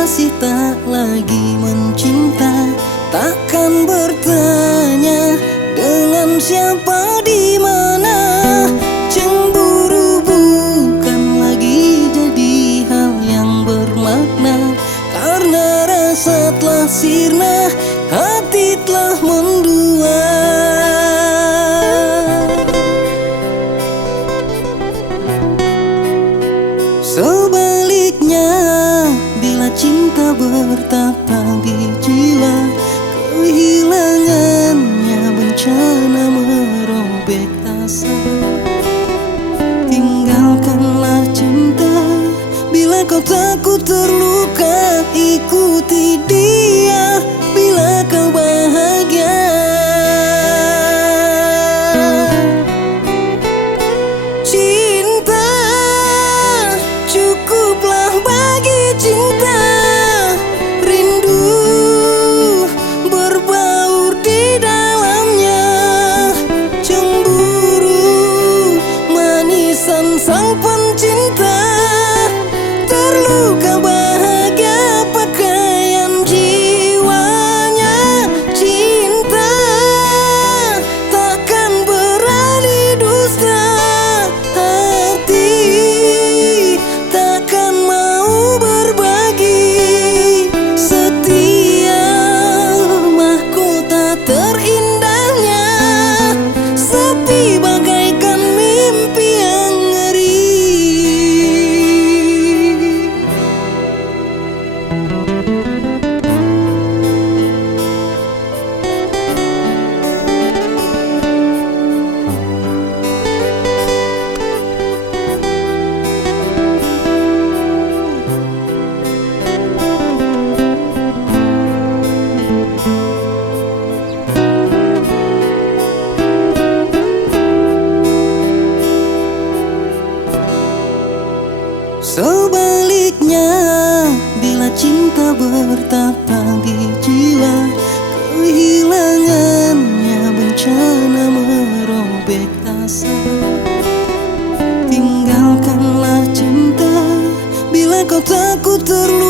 masih tak lagi mencinta, takkan bertanya dengan siapa di mana. Cemburu bukan lagi jadi hal yang bermakna, karena rasa telah sirna, hati telah mendua. Sebaliknya, bila cinta bertapa di jiwa, kehilangannya bencana merobek asa. Tinggalkanlah cinta, bila kau takut terluka, ikuti dia bila kau bahagia. Cinta cukuplah bagi cinta, rindu berbaur di dalamnya. Cemburu manisan sang pencinta, terluka bahagia pakaian jiwanya. Cinta takkan berani dusta, hati takkan mau berbagi. Setia mahkota terindahnya, sepi bagaikan mimpi yang ngeri. Sebaliknya, bila cinta bertapa di jiwa, kehilangannya bencana merobek asa. Tinggalkanlah cinta, bila kau takut terluka,